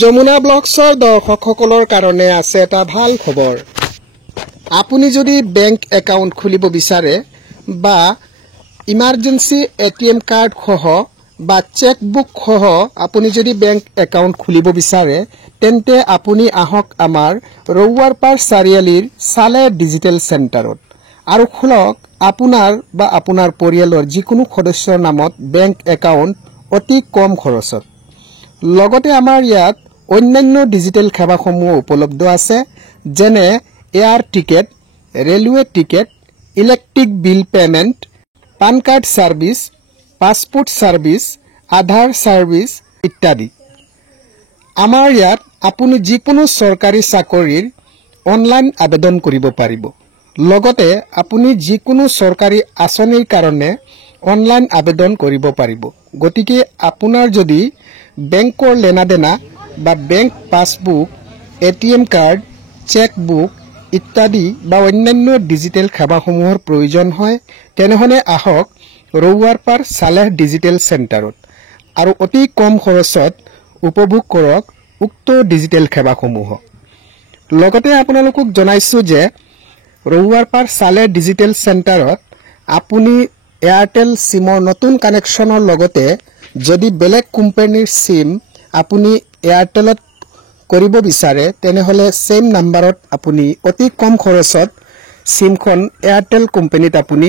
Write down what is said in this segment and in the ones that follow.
যমুনা ব্লগছৰ দৰ্শকসকলৰ কাৰণে আছে এটা ভাল খবৰ। আপুনি যদি বেংক একাউণ্ট খুলিব বিচাৰে বা ইমাৰ্জেন্সি এটিএম কাৰ্ড সহ বা চেকবুক সহ আপুনি যদি বেংক একাউণ্ট খুলিব বিচাৰে তেন্তে আপুনি আহক আমাৰ ৰৌৱাৰপাৰ চাৰিআলিৰ সালে ডিজিটেল চেণ্টাৰত আৰু খোলক আপোনাৰ বা আপোনাৰ পৰিয়ালৰ যিকোনো সদস্যৰ নামত বেংক একাউণ্ট অতি কম খৰচত। লগতে আমাৰ ইয়াত অন্যান্য ডিজিটেল সেৱাসমূহ উপলব্ধ আছে, যেনে air ticket, railway ticket, electric bill payment, PAN card service, passport service, Aadhaar service ইত্যাদি। আমাৰ ইয়াত আপুনি যিকোনো চৰকাৰী চাকৰিৰ অনলাইন আবেদন কৰিব পাৰিব। লগতে আপুনি যিকোনো চৰকাৰী আঁচনিৰ কাৰণে অনলাইন আবেদন কৰিব পাৰিব। গতিকে আপোনাৰ যদি বেংকৰ লেনাদেনা বা bank passbook, ATM card, chequebook ইত্যাদি বা অন্যান্য ডিজিটেল সেৱাসমূহৰ প্ৰয়োজন হয় তেনেহলে আহক ৰৌৱাৰপাৰ সালেহ ডিজিটেল চেণ্টাৰত আৰু অতি কম খৰচত উপভোগ কৰক উক্ত ডিজিটেল সেৱাসমূহ। লগতে আপোনালোকক জনাইছো যে ৰৌৱাৰপাৰ সালেহ ডিজিটেল চেণ্টাৰত আপুনি এয়াৰটেল সিমৰ নতুন কানেকশ্যনৰ লগতে যদি বেলেগ কোম্পানীৰ সিম আপুনি এয়াৰটেলত কৰিব বিচাৰে তেনেহলে সেম নাম্বাৰত আপুনি অতি কম খৰচত সিমখন এয়াৰটেল কোম্পানীত আপুনি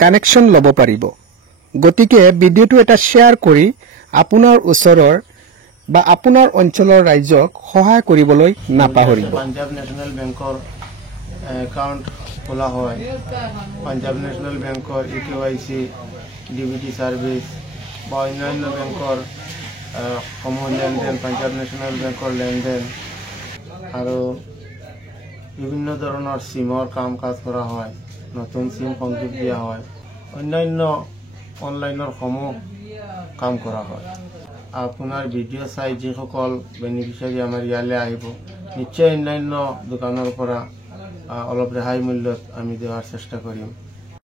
কানেকশ্যন ল'ব পাৰিব। গতিকে ভিডিঅ'টো এটা শ্বেয়াৰ কৰি আপোনাৰ ওচৰৰ বা আপোনাৰ অঞ্চলৰ ৰাইজক সহায় কৰিবলৈ নাপাহৰিব। পাঞ্জাব নেশ্যনেল বেংকৰ একাউণ্ট খোলা হয়। পাঞ্জাব নেশ্যনেল বেংকৰ EKYC, ডিবিটি সাৰ্ভিস বা অন্যান্য বেংকৰ সমূহ লেনদেন, পাঞ্জাব নেশ্যনেল বেংকৰ লেনদেন আৰু বিভিন্ন ধৰণৰ সিমৰ কাম কাজ কৰা হয়, নতুন সিম সংযোগ দিয়া হয়, অন্যান্য অনলাইনৰ সমূহ কাম কৰা হয়। আপোনাৰ ভিডিঅ' চাই যিসকল বেনিফিচিয়াৰী আমাৰ ইয়ালৈ আহিব নিশ্চয় অন্যান্য দোকানৰ পৰা অলপ ৰেহাই মূল্যত আমি দেৱাৰ চেষ্টা কৰিম।